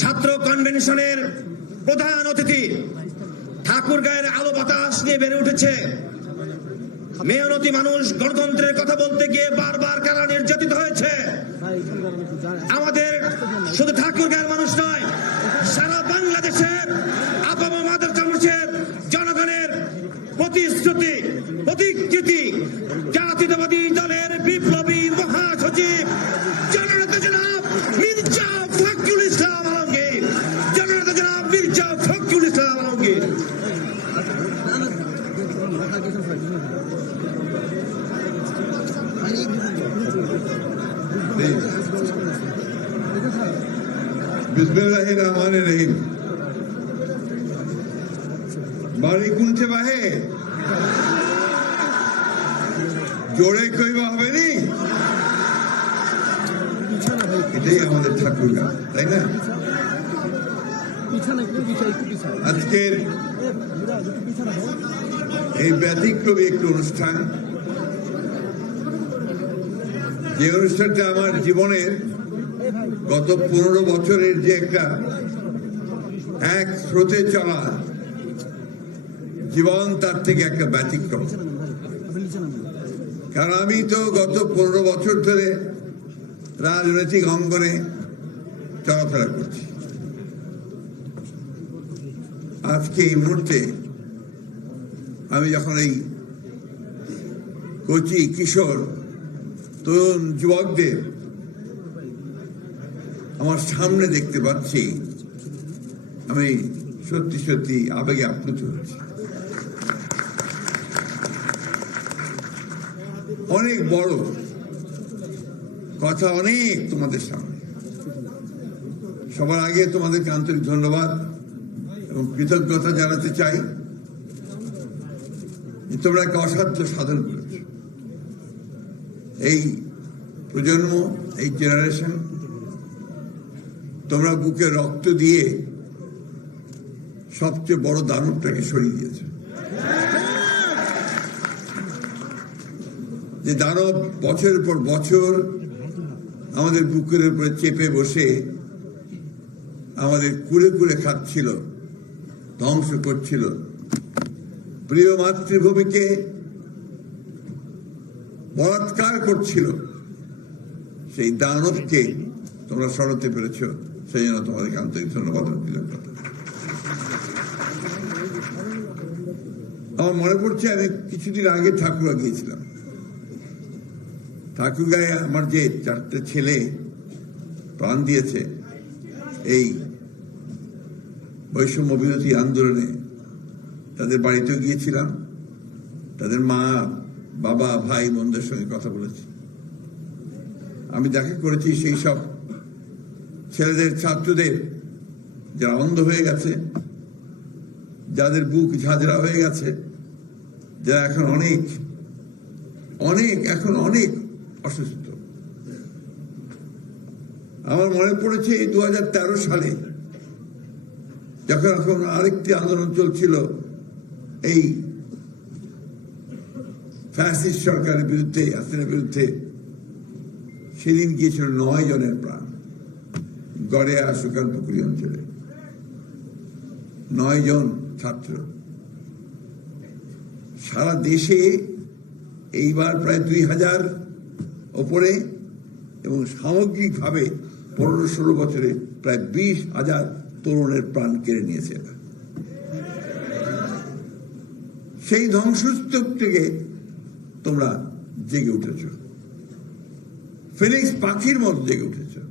ছাত্র কনভেনশনের প্রধান অতিথি ঠাকুর গায়ের আলো বাতাস নিয়ে বেড়ে উঠেছে। মেয়নতি মানুষ গণতন্ত্রের কথা বলতে গিয়ে বারবার কারা নির্যাতিত হয়েছে? আমাদের শুধু ঠাকুর গায়ের মানুষ নয়, সারা বাংলাদেশের আপামা মাদার জনগণের প্রতিশ্রুতি, প্রতিকৃতি জাতীয়তাবাদী দলের बिस्मिल्लाह रहमान रहीम বাড়ি কোনছে বাহে জোরে কইবা হবে নি এটাই আমাদের ঠাকুর গান তাই না পিছনে একটু পিছনে একটু পিছনে আজকের পিছনে হোক এই ব্যতিক্রমী একটি অনুষ্ঠান যে অনুষ্ঠানটা আমার জীবনের গত পনেরো বছরের যে একটা এক স্রোতে চলা জীবন, তার থেকে একটা ব্যতিক্রম। কারণ আমি তো গত পনেরো বছর ধরে রাজনৈতিক অঙ্গনে চলাফেরা করছি। আজকে এই মুহূর্তে আমি যখন এই কচি কিশোর তরুণ যুবকদের আমার সামনে দেখতে পাচ্ছি। আমি সত্যি সত্যি আবেগে আপ্লুত হচ্ছি অনেক বড় কথা অনেক তোমাদের সামনে। সবার আগে তোমাদেরকে আন্তরিক ধন্যবাদ এবং কৃতজ্ঞতা জানাতে চাই তোমরা একটা অসাধ্য সাধন করেছ। এই প্রজন্ম, এই জেনারেশন তোমরা বুকে রক্ত দিয়ে সবচেয়ে বড় দানবটাকে সরিয়ে দিয়েছ। যে দানব বছরের পর বছর আমাদের বুকের উপরে চেপে বসে আমাদের কুড়ে কুড়ে খাচ্ছিল, ধ্বংস করছিল। প্রিয় মাতৃভূমিকে বলাৎকার করছিল, সেই দানবকে তোমরা সরাতে পেরেছ। সেই জন্য তোমাদেরকে আন্তরিক ধন্যবাদ আমার মনে পড়ছে, আমি কিছুদিন আগে ঠাকুরা গিয়েছিলাম। ঠাকুরগাঁয়ে আমার যে চারটে ছেলে প্রাণ দিয়েছে, এই বৈষম্য বিরোধী আন্দোলনে তাদের বাড়িতেও গিয়েছিলাম। তাদের মা, বাবা, ভাই, বোনদের সঙ্গে কথা বলেছি। আমি দেখা করেছি সেই সব ছেলেদের ছাত্রদের যারা অন্ধ হয়ে গেছে, যাদের বুক ঝাঁঝরা হয়ে গেছে, যারা এখন অনেক অনেক, এখন অনেক অসুস্থ। আমার মনে পড়েছে এই দু হাজার তেরো সালে যখন এখন আরেকটি আন্দোলন চলছিল, এই ফ্যাসিস্ট সরকারের বিরুদ্ধে হাসিনার বিরুদ্ধে, সেদিন গিয়েছিল নয় জনের প্রাণ। গড়েয়া সুকান পুকুরি অঞ্চলে। নয় জন ছাত্র। সারা দেশে এইবার প্রায় দুই হাজার ওপরে এবং সামগ্রিকভাবে পনেরো ষোলো বছরে প্রায় বিশ হাজার তরুণের প্রাণ কেড়ে নিয়েছে সেই ধ্বংসস্তূপ থেকে তোমরা জেগে উঠেছ। ফিনিক্স পাখির মতো জেগে উঠেছ।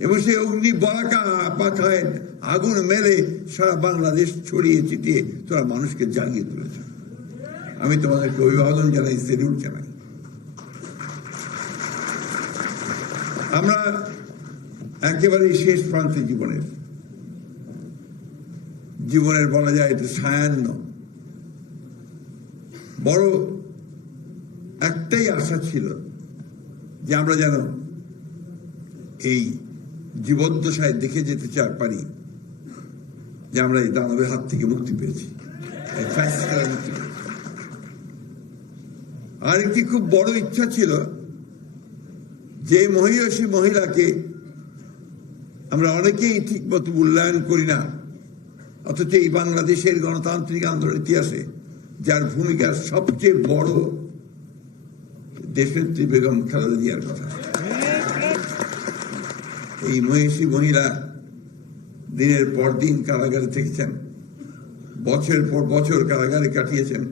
এবং সেই অগ্নি বলাকা পাখায় আগুন মেলে সারা বাংলাদেশ ছড়িয়ে ছিটিয়ে তোরা মানুষকে জাগিয়ে তুলেছ। আমি তোমাদেরকে অভিবাদন জানাই সেলিউট জানাই। আমরা একেবারে শেষ প্রান্তে জীবনের। জীবনের বলা যায় এটা সায়ান্ন। বড় একটাই আশা ছিল যে আমরা যেন এই জীবদ্দশায় দেখে যেতে চাই পারি যে আমরা এই দানবের হাত থেকে মুক্তি পেয়েছি। মুক্তি পেয়েছি। আর একটি খুব বড় ইচ্ছা ছিল যে মহিষী মহিলাকে আমরা অনেকেই ঠিক মতো মূল্যায়ন করি না। অথচ এই বাংলাদেশের গণতান্ত্রিক আন্দোলনের ইতিহাসে যার ভূমিকা সবচেয়ে বড় দেশনেত্রী বেগম খালেদা জিয়ার কথা। এই মহিষী মহিলা দিনের পর দিন কারাগারে থেকেছেন। বছরের পর বছর কারাগারে কাটিয়েছেন।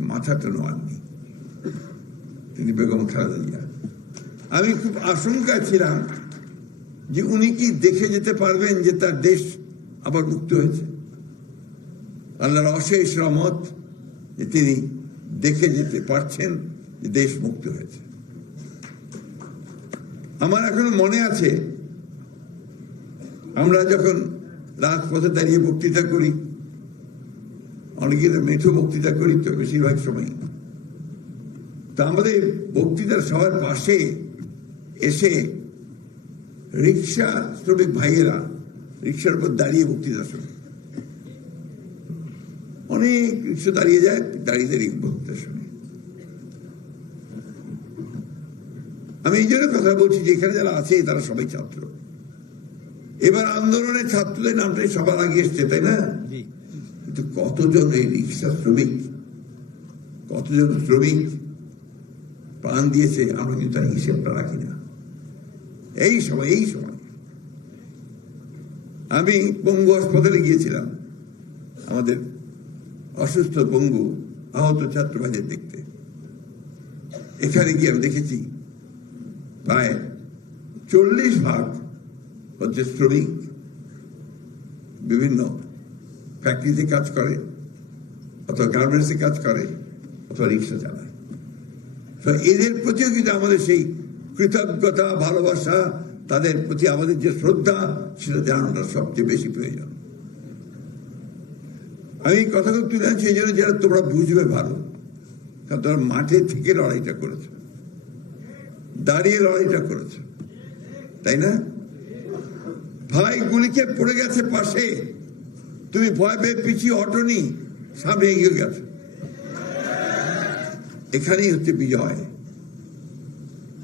মাথাটা নোয়াননি। তিনি বেগম খালেদা আমি খুব আশঙ্কা ছিলাম যে উনি কি দেখে যেতে পারবেন যে তার দেশ আবার মুক্ত হয়েছে। আল্লাহর অশেষ রহমত যে তিনি দেখে যেতে পারছেন যে দেশ মুক্ত হয়েছে। আমার এখনও মনে আছে, আমরা যখন রাজপথে দাঁড়িয়ে বক্তৃতা করি অনেকে মেঠো বক্তৃতা করি তো বেশিরভাগ সময়। তো আমাদের বক্তৃতার সবার পাশে এসে রিক্সা শ্রমিক ভাইয়েরা রিক্সার উপর দাঁড়িয়ে বক্তৃতা শুনে। অনেক রিক্সা দাঁড়িয়ে যায়, দাঁড়িয়ে দাঁড়িয়ে বক্তৃতা শুনে। আমি এই জন্য কথা বলছি যে এখানে যারা আছে তারা সবাই ছাত্র। এবার আন্দোলনে ছাত্রদের নামটাই সবার আগে এসছে তাই না? কিন্তু কতজন এই রিক্সা শ্রমিক? কতজন শ্রমিক প্রাণ দিয়েছে আমরা কিন্তু তার হিসেবটা রাখি না। এই সময় এই সময়। আমি পঙ্গু হাসপাতালে গিয়েছিলাম। আমাদের অসুস্থ পঙ্গু আহত ছাত্র ভাইদের দেখতে। এখানে গিয়ে আমি দেখেছি প্রায় চল্লিশ ভাগ হচ্ছে শ্রমিক বিভিন্ন ফ্যাক্টরিতে কাজ করে, অথবা গার্মেন্টসে কাজ করে, অথবা রিক্সা চালায়। এদের প্রতিও কিন্তু আমাদের সেই কৃতজ্ঞতা, ভালোবাসা, তাদের প্রতি আমাদের যে শ্রদ্ধা, সেটা জানানোটা সবচেয়ে বেশি প্রয়োজন। আমি কথাগুলো তুলে আনছি এই জন্য যারা তোমরা বুঝবে ভালো, কারণ তোমরা মাঠে থেকে লড়াইটা করেছ। দাঁড়িয়ে লড়াইটা করেছ। তাই না? ভাই, গুলিকে পড়ে গেছে পাশে। তুমি ভয় পেয়ে পিছিয়ে হটনি সামনে এগিয়ে গেছো। এখানেই হচ্ছে বিজয়।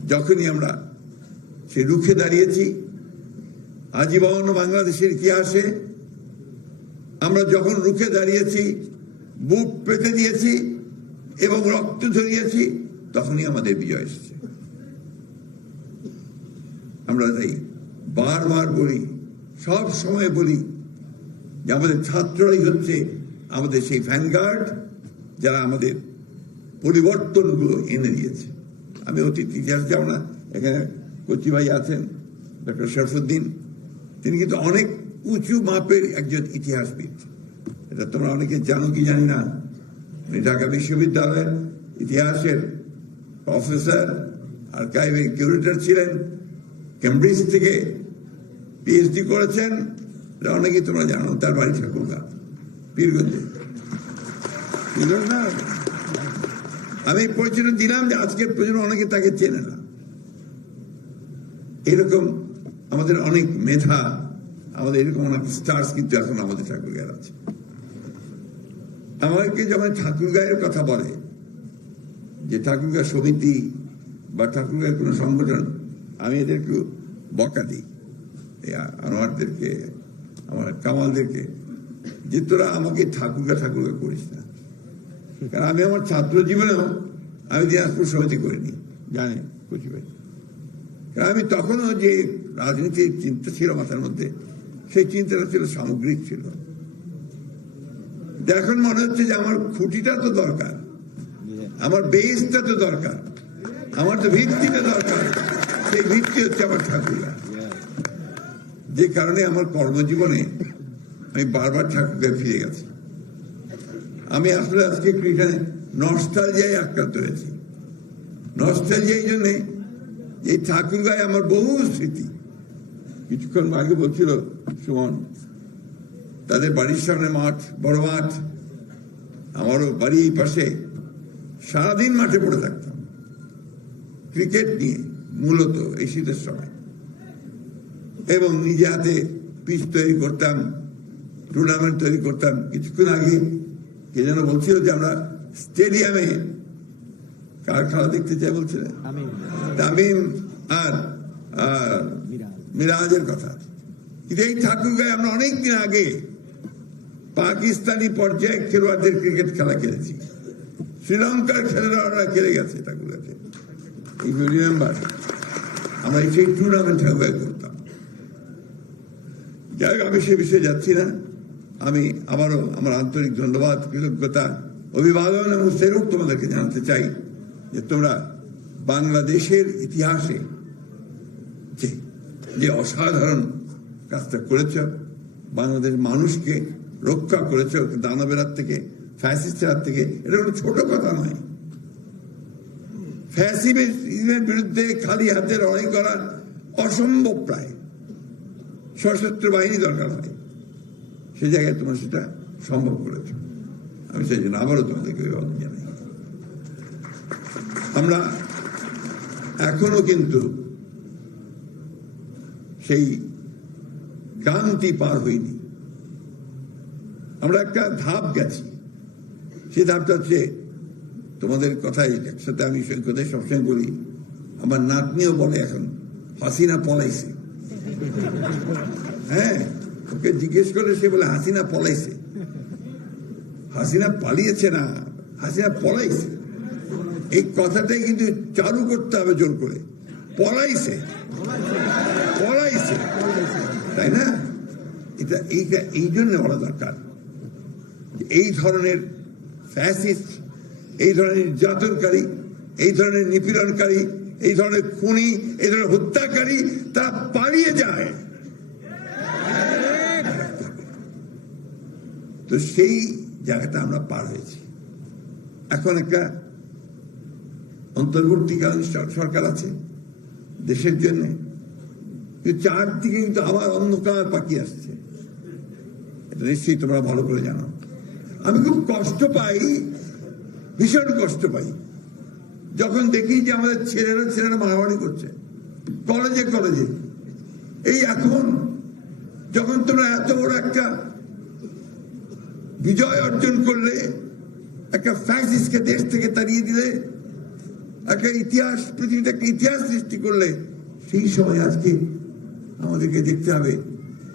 যখনই আমরা সে রুখে দাঁড়িয়েছি, আজীবন বাংলাদেশের ইতিহাসে, আমরা যখন রুখে দাঁড়িয়েছি, বুক পেতে দিয়েছি এবং রক্ত ঝরিয়েছি, তখনই আমাদের বিজয় এসেছে। আমরা তাই বারবার বলি, সব সময় বলি যে আমাদের ছাত্ররাই হচ্ছে আমাদের সেই ভ্যানগার্ড যারা আমাদের পরিবর্তনগুলো এনে দিয়েছে। আমি অতীত ইতিহাস যাব না, এখানে কচি ভাই আছেন, ডক্টর শরফুদ্দিন, তিনি কিন্তু অনেক উঁচু মাপের একজন ইতিহাসবিদ। এটা তোমরা অনেকে জানো কি জানি না? উনি ঢাকা বিশ্ববিদ্যালয়ের ইতিহাসের প্রফেসর আর কাইভের কিউরেটর ছিলেন। কেমব্রিজ থেকে পিএইচডি করেছেন অনেকেই তোমরা জানো, তার বাড়ি ঠাকুরগা, পীরগঞ্জে। আমি পরিচয় দিলাম যে আজকের প্রজন্ম অনেকে তাকে চেনে না। এরকম আমাদের অনেক মেধা, আমাদের এরকম অনেক স্টার্স কিন্তু এখন আমাদের ঠাকুর গায়ের আছে। আমাকে যখন ঠাকুর গায়ের কথা বলে যে ঠাকুরগাঁ সমিতি বা ঠাকুরগাঁয়ের কোনো সংগঠন আমি এদের একটু বকা দিই। আনোয়ারদেরকে, আমার কামালদেরকে। যে তোরা আমাকে ঠাকুরগা ঠাকুরগা করিস না। কারণ আমি আমার ছাত্র জীবনেও আমি দিনাজপুর সমিতি করিনি। জানে কুচি ভাই। কারণ আমি তখনও যে রাজনীতির চিন্তা ছিল মাথার মধ্যে, সেই চিন্তাটা ছিল, সামগ্রিক ছিল। এখন মনে হচ্ছে যে আমার খুঁটিটা তো দরকার। আমার বেসটা তো দরকার। আমার তো ভিত্তিটা দরকার। সেই ভিত্তি হচ্ছে আমার ঠাকুরগা যে কারণে আমার কর্মজীবনে আমি বারবার ঠাকুরগায় ফিরে গেছি। আমি আসলে আজকে একটু এখানে নস্টালজিয়ায় আক্রান্ত হয়েছি। নস্টালজিয়া এই জন্যে যে ঠাকুরগায় আমার বহু স্মৃতি। কিছুক্ষণ আগে বলছিল, সুমন, তাদের বাড়ির সামনে মাঠ, বড় মাঠ, আমারও বাড়ি এই পাশে সারাদিন মাঠে পড়ে থাকতাম। ক্রিকেট নিয়ে মূলত এই শীতের সময়। এবং নিজে হাতে পিচ তৈরি করতাম টুর্নামেন্ট তৈরি করতাম। কিছুক্ষণ আগে কে যেন বলছিল যে আমরা স্টেডিয়ামে কার খেলা দেখতে চাই বলছিলেন তামিম। আর আর মিরাজ। মিরাজের কথা। কিন্তু এই ঠাকুরগাঁয়ে আমরা অনেকদিন আগে পাকিস্তানি পর্যায়ে খেলোয়াড়দের ক্রিকেট খেলা খেলেছি। শ্রীলঙ্কার খেলোয়াড়রা খেলে গেছে ঠাকুরগাঁতে ইউ রিমেম্বার আমরা সেই টুর্নামেন্ট ঠাকুরগাঁয় করতাম। যাই হোক, আমি সে বিষয়ে যাচ্ছি না। আমি আবারও আমার আন্তরিক ধন্যবাদ কৃতজ্ঞতা অভিবাদন এবং সেরূপ তোমাদেরকে জানাতে চাই যে তোমরা বাংলাদেশের ইতিহাসে যে অসাধারণ কাজটা করেছ বাংলাদেশ মানুষকে রক্ষা করেছ দানবের হাত থেকে ফ্যাসিস্টের থেকে এটা কোনো ছোট কথা নয়। ফ্যাসিজমের বিরুদ্ধে খালি হাতে লড়াই করা অসম্ভব প্রায়। সশস্ত্র বাহিনী দরকার হয়। সে জায়গায় তোমরা সেটা সম্ভব করেছ। আমি সেই জন্য আবারও তোমাদেরকে অভিবাদন জানাই। আমরা এখনও কিন্তু সেই ক্রান্তি পার হইনি। আমরা একটা ধাপ গেছি। সেই ধাপটা হচ্ছে তোমাদের কথাই একসাথে আমি সৈকতে সবসময় বলি। আমার নাতনিও বলে এখন, হাসিনা পলাইছে। হ্যাঁ ওকে জিজ্ঞেস করে সে বলে, হাসিনা পলাইছে। হাসিনা পালিয়েছে না, হাসিনা পলাইছে। এই কথাটাই কিন্তু চালু করতে হবে জোর করে। পলাইছে। পলাইছে। তাই না? এটা, এইটা, এই জন্য বলা দরকার। এই ধরনের ফ্যাসিস্ট এই ধরনের নির্যাতনকারী, এই ধরনের নিপীড়নকারী, এই ধরনের খুনি, এই ধরনের হত্যাকারী তারা পালিয়ে যায়। তো সেই জায়গাটা আমরা পার হয়েছি। এখন একটা অন্তর্বর্তীকালীন সরকার আছে। দেশের জন্য চারদিকে কিন্তু আবার অন্ধকার পাকি আসছে। এটা নিশ্চয়ই তোমরা ভালো করে জানো। আমি খুব কষ্ট পাই ভীষণ কষ্ট পাই। যখন দেখি যে আমাদের ছেলেরা ছেলেরা মারামারি করছে। কলেজে কলেজে। এই এখন যখন তোমরা এত বড় একটা বিজয় অর্জন করলে, একটা ফ্যাসিসকে দেশ থেকে তাড়িয়ে দিলে, একটা ইতিহাস, পৃথিবীতে একটা ইতিহাস সৃষ্টি করলে, সেই সময় আজকে আমাদেরকে দেখতে হবে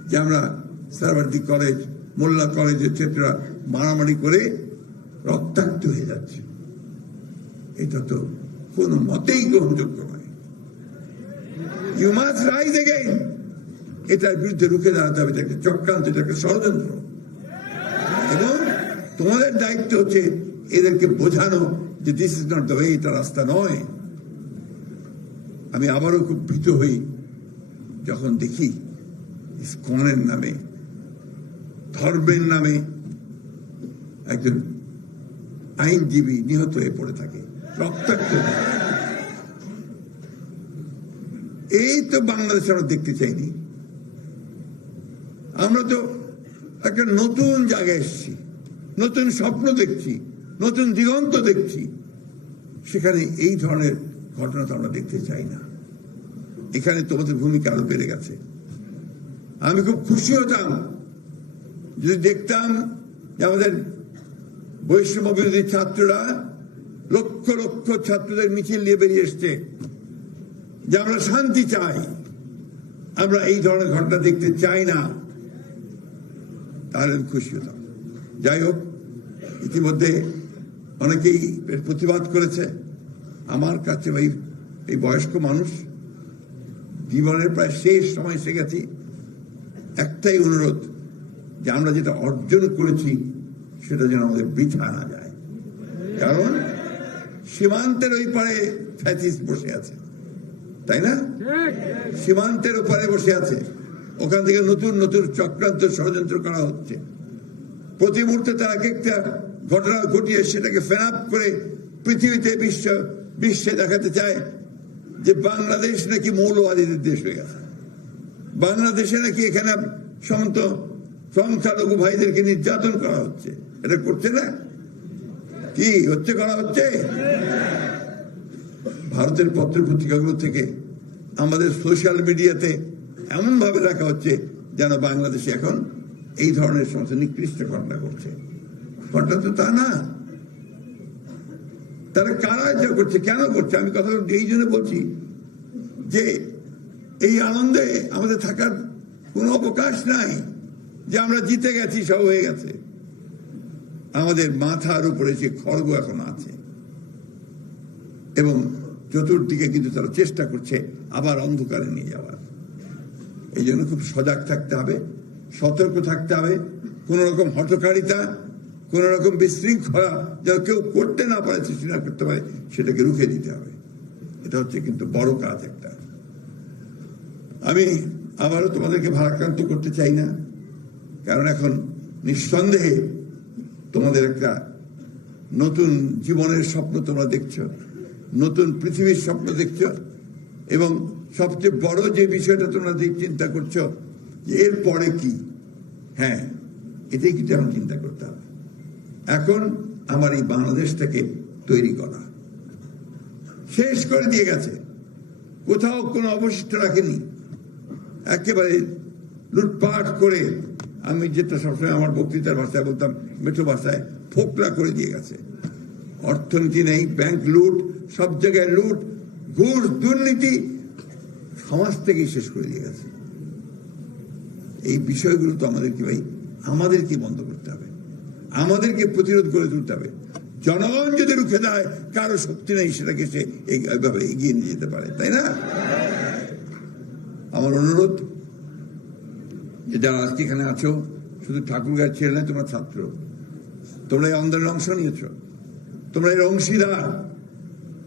যে আমরা Suhrawardy college, Mollah college etcetera মারামারি করে রক্তাক্ত হয়ে যাচ্ছে। এটা তো কোনো মতেই গ্রহণযোগ্য নয়। ইউ মাস্ট রাইজ এগেইন এটার বিরুদ্ধে রুখে দাঁড়াতে হবে, এটাকে চক্রান্ত, এটাকে ষড়যন্ত্র। এবং তোমাদের দায়িত্ব হচ্ছে এদেরকে বোঝানো যে দিস ইজ নট দ্য এটা রাস্তা নয়। আমি আবারও খুব ভীত হই যখন দেখি ইস্কনের নামে, ধর্মের নামে একজন আইনজীবী নিহত হয়ে পড়ে থাকে। রক্তাক্ত। এই তো বাংলাদেশ আমরা দেখতে চাইনি। আমরা তো একটা নতুন জায়গায় এসেছি। নতুন স্বপ্ন দেখছি। নতুন দিগন্ত দেখছি। সেখানে এই ধরনের ঘটনা তো আমরা দেখতে চাই না। এখানে তোমাদের ভূমিকা আরও বেড়ে গেছে। আমি খুব খুশি হতাম যদি দেখতাম আমাদের বৈষম্য বিরোধী ছাত্ররা লক্ষ লক্ষ ছাত্রদের মিছিল নিয়ে বেরিয়ে এসছে যে আমরা শান্তি চাই। আমরা এই ধরনের ঘটনা দেখতে চাই না। তাহলে আমি খুশি হতাম। যাই হোক, ইতিমধ্যে অনেকেই প্রতিবাদ করেছে। আমার কাছে ভাই, এই বয়স্ক মানুষ, জীবনের প্রায় শেষ সময় এসে গেছি। একটাই অনুরোধ যে আমরা যেটা অর্জন করেছি সেটা যেন আমাদের বৃথা না যায়। কারণ সীমান্তের ওই পারে বসে আছে। তাই না? সীমান্তের ওপারে বসে আছে। ওখান থেকে নতুন নতুন চক্রান্ত ষড়যন্ত্র করা হচ্ছে। প্রতি মুহূর্তে তারা এক একটা ঘটনা ঘটিয়ে সেটাকে ফেনাপ করে পৃথিবীতে বিশ্ব, বিশ্বে দেখাতে চায় যে বাংলাদেশ নাকি মৌলবাদীদের দেশ হয়ে গেছে। বাংলাদেশে নাকি এখানে সমস্ত সংখ্যালঘু ভাইদেরকে নির্যাতন করা হচ্ছে। এটা করছে না কি হচ্ছে, করা হচ্ছে? ভারতের পত্র পত্রিকাগুলো থেকে আমাদের সোশ্যাল মিডিয়াতে এমন ভাবে রাখা হচ্ছে যেন বাংলাদেশে এখন এই ধরনের সমস্ত নিকৃষ্ট ঘটনা করছে। ঘটনা তো তা না। তারা কারা এটা করছে, কেন করছে? আমি কথা এই জন্য বলছি যে এই আনন্দে আমাদের থাকার কোনো অবকাশ নাই যে আমরা জিতে গেছি, সব হয়ে গেছে। আমাদের মাথার উপরে যে খড়গ এখন আছে, এবং চতুর্দিকে কিন্তু তারা চেষ্টা করছে আবার অন্ধকারে নিয়ে যাওয়ার। এই জন্য খুব সজাগ থাকতে হবে, সতর্ক থাকতে হবে, কোন রকম হটকারিতা কোন রকম বিশৃঙ্খলা যেন কেউ করতে না পারে, সৃষ্টি না করতে পারে, সেটাকে রুখে দিতে হবে। এটা হচ্ছে কিন্তু বড় কাজ একটা। আমি আবারও তোমাদেরকে ভারাক্রান্ত করতে চাই না, কারণ এখন নিঃসন্দেহে তোমাদের একটা নতুন জীবনের স্বপ্ন তোমরা দেখছ, নতুন পৃথিবীর স্বপ্ন দেখছ, এবং সবচেয়ে বড় যে বিষয়টা তোমরা যে চিন্তা করছ এর পরে কি? হ্যাঁ এটাই কিন্তু এখন চিন্তা করতে হবে। এখন আমার এই বাংলাদেশটাকে তৈরি করা। শেষ করে দিয়ে গেছে। কোথাও কোনো অবশিষ্ট রাখেনি। একেবারে লুটপাট করে আমি যেটা সবসময় আমার বক্তৃতার ভাষায় বলতাম, মেঠো ভাষায় ফোকলা করে দিয়ে গেছে। অর্থনীতি নেই ব্যাংক লুট, সব জায়গায় লুট, ঘুষ, দুর্নীতি, সমাজ থেকেই শেষ করে দিয়ে গেছে। এই বিষয়গুলো তো আমাদেরকে ভাই, আমাদেরকে বন্ধ করতে হবে। আমাদেরকে প্রতিরোধ করে তুলতে হবে। জনগণ যদি রুখে দেয় কারও শক্তি নেই, সেটাকে সে এগিয়ে নিয়ে যেতে পারে, তাই না? আমার অনুরোধ যারা আজকে এখানে আছো, শুধু ঠাকুরগাঁয়ের ছেলে নয়, তোমরা ছাত্র। তোমরা এই আন্দোলনে অংশ নিয়েছ। তোমরা এর অংশীদার।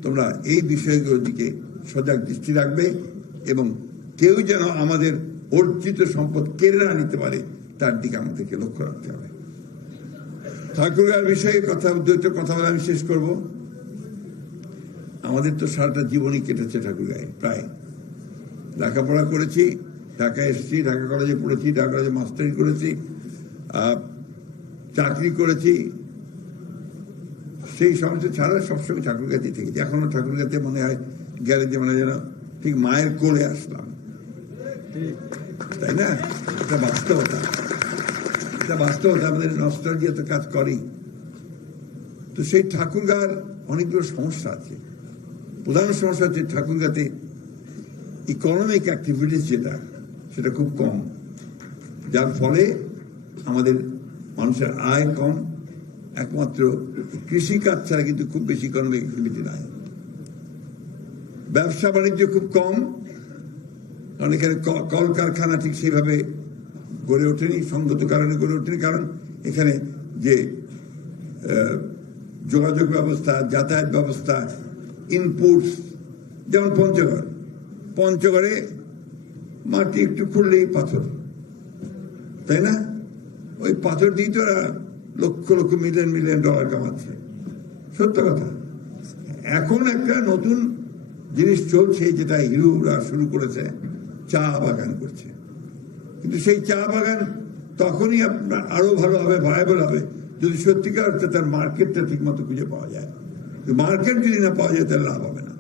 তোমরা এই বিষয়গুলোর দিকে সজাগ দৃষ্টি রাখবে এবং কেউ যেন আমাদের অর্জিত সম্পদ কেড়ে না নিতে পারে, তার দিকে আমাদেরকে লক্ষ্য রাখতে হবে। ঠাকুরগাঁর বিষয়ে কথা দুটো কথা বলে আমি শেষ করব। আমাদের তো সারাটা জীবনই কেটেছে ঠাকুরগাঁয়ে, প্রায়। লেখাপড়া করেছি ঢাকায় এসেছি, ঢাকা কলেজে পড়েছি, ঢাকা কলেজে মাস্টারি করেছি চাকরি করেছি। সেই সমস্ত ছাড়া সবসময় ঠাকুরগাতি থেকেছি। এখনও ঠাকুরগাতে মনে হয় গেলে যে মানে যেন ঠিক মায়ের কোলে আসলাম। তাই না? এটা বাস্তবতা। এটা বাস্তবতা, আমাদের নস্টালজিয়া তো কাজ করেই। তো সেই ঠাকুরগার অনেকগুলো সমস্যা আছে। প্রধান সমস্যা হচ্ছে ঠাকুরগাতে ইকোনমিক অ্যাক্টিভিটিস যেটা সেটা খুব কম। যার ফলে আমাদের মানুষের আয় কম। একমাত্র কৃষিকাজ ছাড়া কিন্তু খুব বেশি ইকোনমিক অ্যাক্টিভিটি নাই। ব্যবসা বাণিজ্য খুব কম। কারণ এখানে কলকারখানা ঠিক সেইভাবে গড়ে ওঠেনি, সঙ্গত কারণে গড়ে ওঠেনি। কারণ এখানে যে যোগাযোগ ব্যবস্থা, যাতায়াত ব্যবস্থা ইনপুটস যেমন পঞ্চগড়। পঞ্চগড়ে মাটি একটু খুললেই পাথর। তাই না? ওই পাথর দিয়ে তো ওরা lakh lakh million million dollar কামাচ্ছে। সত্য কথা। এখন একটা নতুন জিনিস চলছে, যেটা হিরোরা শুরু করেছে, চা বাগান করছে। কিন্তু সেই চা বাগান তখনই আপনার আরও ভালো হবে ভায়াবল হবে, যদি সত্যিকার অর্থে তার মার্কেটটা ঠিক মতো খুঁজে পাওয়া যায়। মার্কেট যদি না পাওয়া যায়, তাহলে লাভ হবে না।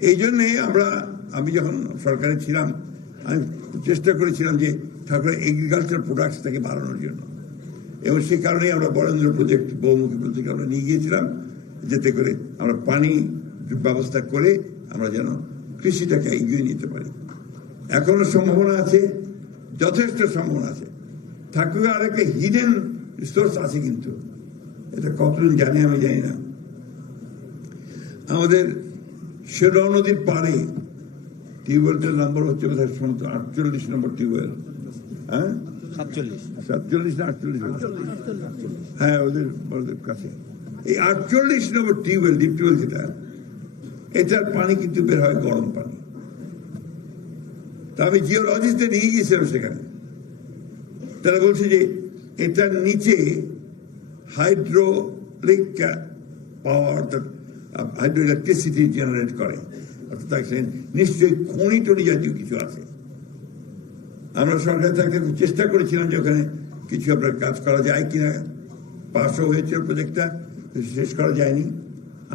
এই জন্যে আমরা, আমি যখন সরকারে ছিলাম আমি চেষ্টা করেছিলাম যে ঠাকুরের এগ্রিকালচার প্রোডাক্টস প্রোডাক্টসটাকে বাড়ানোর জন্য। এবং সেই কারণেই আমরা বরেন্দ্র প্রজেক্ট বহুমুখী প্রজেক্ট আমরা নিয়ে গিয়েছিলাম, যাতে করে আমরা পানি ব্যবস্থা করে আমরা যেন কৃষিটাকে এগিয়ে নিতে পারি। এখনও সম্ভাবনা আছে, যথেষ্ট সম্ভাবনা আছে। ঠাকুরের আরেকটা হিডেন রিসোর্স আছে কিন্তু। এটা কতজন জানে আমি জানি না। আমাদের শেরাও নদীর পাড়ে টিউবওয়েলটার নাম্বার হচ্ছে বোধহয় সম্ভবত আটচল্লিশ নম্বর টিউবওয়েল। হ্যাঁ? সাতচল্লিশ। সাতচল্লিশ না আটচল্লিশ হ্যাঁ ওদের ওদের কাছে। এই আটচল্লিশ নম্বর টিউবওয়েল ডিপ টিউবওয়েল যেটা এটার পানি কিন্তু বের হয় গরম পানি। তা আমি জিওলজিস্টে নিয়ে গিয়েছিলাম সেখানে। তারা বলছে যে এটার নিচে হাইড্রোলিক পাওয়ার অর্থাৎ হাইড্রো ইলেকট্রিসিটি জেনারেট করে। অর্থাৎ তার নিশ্চয়ই খনি টনি জাতীয় কিছু আছে। আমরা সরকার থেকে খুব চেষ্টা করেছিলাম যে ওখানে কিছু আপনার কাজ করা যায় কিনা। পাশও হয়েছিল প্রজেক্টটা শেষ করা যায়নি।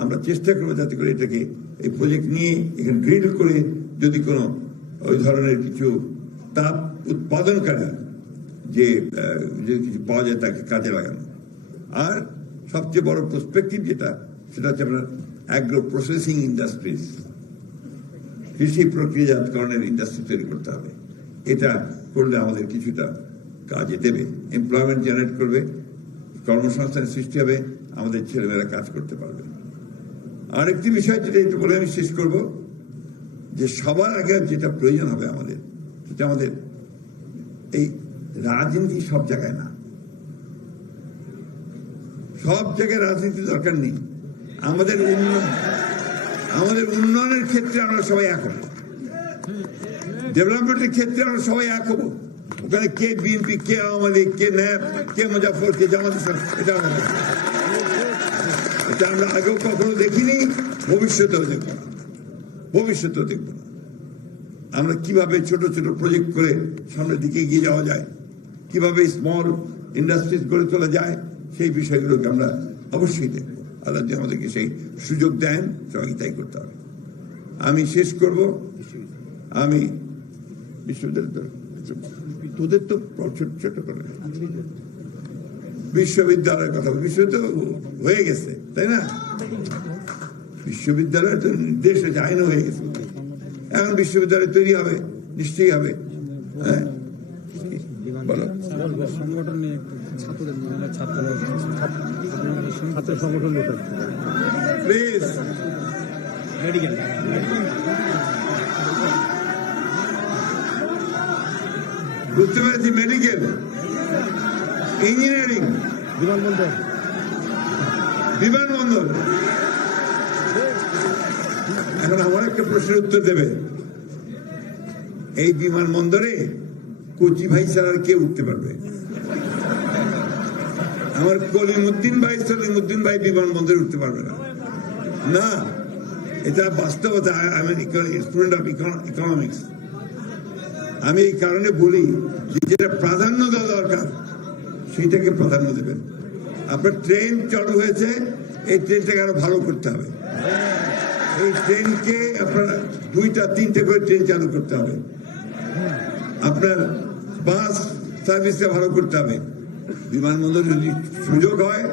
আমরা চেষ্টা করব যাতে করে এটাকে, এই প্রজেক্ট নিয়ে এখানে ড্রিল করে যদি কোনো ওই ধরনের কিছু তাপ উৎপাদনকারী যে যদি কিছু পাওয়া যায় তাকে কাজে লাগানো। আর সবচেয়ে বড় প্রসপেক্টিভ যেটা, সেটা হচ্ছে আপনার অ্যাগ্রো প্রসেসিং ইন্ডাস্ট্রিজ কৃষি প্রক্রিয়াজাতকরণের ইন্ডাস্ট্রি তৈরি করতে হবে। এটা করলে আমাদের কিছুটা কাজে দেবে। এমপ্লয়মেন্ট জেনারেট করবে কর্মসংস্থান সৃষ্টি হবে, আমাদের ছেলেমেয়েরা কাজ করতে পারবে। আরেকটি বিষয় যেটা একটু বলে আমি শেষ করব, যে সবার আগে যেটা প্রয়োজন হবে আমাদের, সেটা আমাদের এই রাজনীতি সব জায়গায় না। সব জায়গায় রাজনীতি দরকার নেই। আমাদের উন্নয়ন আমাদের উন্নয়নের ক্ষেত্রে আমরা সবাই এক হব ডেভেলপমেন্টের ক্ষেত্রে আমরা সবাই এক হব ওখানে কে বিএনপি, কে আওয়ামী লীগ, কে ন্যাপ, কে মুজাফর কে জামাত এটা এটা আমরা আগেও কখনো দেখিনি, ভবিষ্যতেও দেখব। ভবিষ্যতেও দেখব। আমরা কীভাবে ছোট ছোট প্রজেক্ট করে সামনের দিকে এগিয়ে যাওয়া যায়, কীভাবে স্মল ইন্ডাস্ট্রিজ গড়ে তোলা যায়, সেই বিষয়গুলোকে আমরা অবশ্যই দেখব। আল্লাহ যদি আমাদেরকে সেই সুযোগ দেন সবাই তাই করতে হবে। আমি শেষ করব। আমি বিশ্ববিদ্যালয় তো- তোদের তো ছোট ছোট করে। বিশ্ববিদ্যালয়ের কথা। বিশ্ববিদ্যালয় হয়ে গেছে তাই না? বিশ্ববিদ্যালয় তো নির্দেশ হয়েছে আইনও হয়ে গেছে। এখন বিশ্ববিদ্যালয় তৈরি হবে নিশ্চয়ই হবে। হ্যাঁ? বলো। সংগঠন নিয়ে ছাত্রদের ছাত্র সংগঠন প্লিজ মেডিকেল বুঝতে পেরেছি মেডিকেল ইঞ্জিনিয়ারিং বিমানবন্দর। বিমানবন্দর। এখন আমার একটা প্রশ্নের উত্তর দেবে। এই বিমানবন্দরে কোচি ভাই ছাড়া আর কে উঠতে পারবে? আমার কলিমুদ্দিন ভাই, সলিমুদ্দিন ভাই বিমানবন্দরে উঠতে পারবে না। না, এটা বাস্তবতা। আমি স্টুডেন্ট অফ ইকোনমিক্স আমি এই কারণে বলি যে যেটা প্রাধান্য দেওয়া দরকার। সেইটাকে প্রাধান্য দেবেন। আপনার ট্রেন চালু হয়েছে, এই ট্রেনটাকে আরও ভালো করতে হবে। এই ট্রেনকে আপনার দুইটা, তিনটে করে ট্রেন চালু করতে হবে। আপনার বাস সার্ভিসটা ভালো করতে হবে। বিমানবন্দর যদি সুযোগ হয়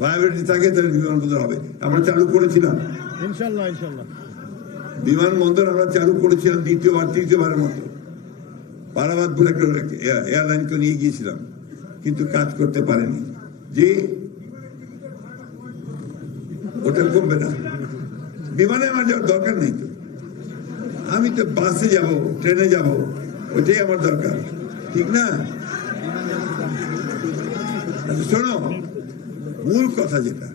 ভায়াবিলিটি থাকে তাহলে বিমানবন্দর হবে। আমরা চালু করেছিলাম। ইনশাল্লাহ ইনশাল্লাহ। বিমানবন্দর আমরা চালু করেছিলাম দ্বিতীয়বার তৃতীয়বারের মতো। পারাবাদ বলে একটা এয়ারলাইনকে নিয়ে গিয়েছিলাম কিন্তু কাজ করতে পারেনি। যে ওটা কমবে না। বিমানে আমার যাওয়ার দরকার নেই তো। আমি তো বাসে যাব ট্রেনে যাব ওইটাই আমার দরকার। ঠিক না? শোনো, মূল কথা যেটা,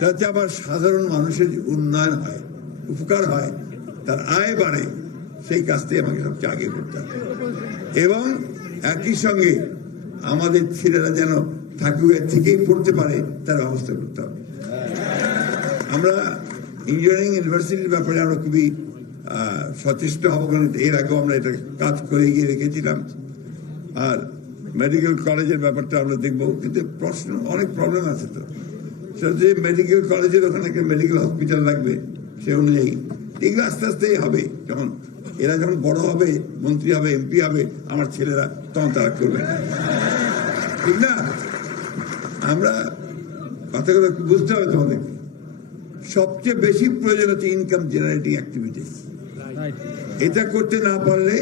যাতে আবার সাধারণ মানুষের উন্নয়ন হয়, উপকার হয়, তার আয় বাড়ে, সেই কাজটাই আমাকে সবচেয়ে আগে করতে হবে। এবং একই সঙ্গে আমাদের ছেলেরা যেন ঠাকুরের থেকেই পড়তে পারে, তার ব্যবস্থা করতে হবে। আমরা ইঞ্জিনিয়ারিং ইউনিভার্সিটির ব্যাপারে আমরা খুবই সচেষ্ট হব, কারণ এর আগেও আমরা এটা কাজ করে গিয়ে রেখেছিলাম। আর মেডিকেল কলেজের ব্যাপারটা আমরা দেখব। কিন্তু প্রশ্ন অনেক প্রবলেম আছে তো। সেটা যে মেডিকেল কলেজের ওখানে একটা মেডিকেল হসপিটাল লাগবে সে অনুযায়ী এগুলো আস্তে আস্তে হবে। যখন এরা যখন বড় হবে মন্ত্রী হবে এমপি হবে আমার ছেলেরা তখন তারা করবে। ঠিক না? আমরা কথা একটু বুঝতে হবে তোমাদেরকে সবচেয়ে বেশি প্রয়োজন হচ্ছে ইনকাম জেনারেটিং অ্যাক্টিভিটিস এটা করতে না পারলে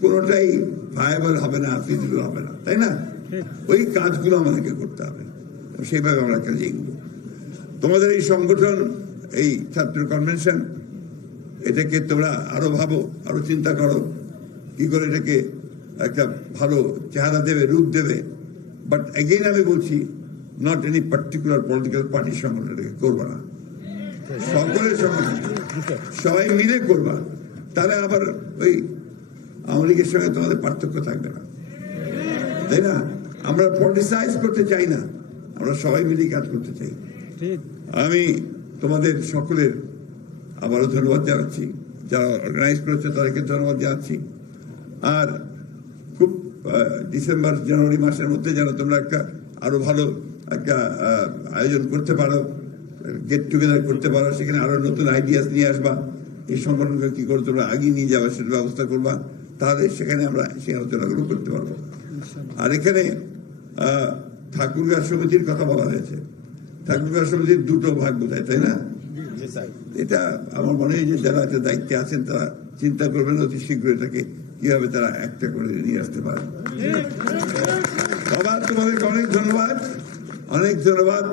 কোনোটাই ভায়াবল হবে না ফিজিবল হবে না তাই না? ওই কাজগুলো আমাদেরকে করতে হবে। সেইভাবে আমরা কাজে এগোবো তোমাদের এই সংগঠন এই ছাত্র কনভেনশন এটাকে তোমরা আরও ভাবো আরও চিন্তা করো। কি করে এটাকে একটা ভালো চেহারা দেবে রূপ দেবে? বাট এগেইন আমি বলছি নট এনি পার্টিকুলার পলিটিক্যাল পার্টির সংগঠন এটাকে করব না। সকলের সংগঠন। সবাই মিলে করবা। তাহলে আবার ওই আওয়ামী লীগের সঙ্গে তোমাদের পার্থক্য থাকবে না। তাই না? আমরা পলিটিসাইজ করতে চাই না। আমরা সবাই মিলে কাজ করতে চাই। আমি তোমাদের সকলের আবারও ধন্যবাদ জানাচ্ছি। যারা অর্গানাইজ করেছে তাদেরকে ধন্যবাদ জানাচ্ছি। আর খুব ডিসেম্বর জানুয়ারি মাসের মধ্যে যেন তোমরা একটা আরও ভালো একটা আয়োজন করতে পারো গেট টুগেদার করতে পারো সেখানে আরও নতুন আইডিয়াস নিয়ে আসবা। এই সংগঠনকে কি করে তোমরা আগিয়ে নিয়ে যাওয়া সেটা ব্যবস্থা করবা। তাহলে সেখানে আমরা সেই আলোচনাগুলো করতে পারব। আর এখানে ঠাকুরগাঁ সমিতির কথা বলা হয়েছে। ঠাকুরগাঁ সমিতির দুটো ভাগ বোঝায় তাই না? এটা আমার মনে হয় যে যারা এতে দায়িত্বে আছেন তারা চিন্তা করবেন অতি শীঘ্র এটাকে কীভাবে তারা একটা করে নিয়ে আসতে পারে বাবা তোমাদেরকে অনেক ধন্যবাদ। অনেক ধন্যবাদ।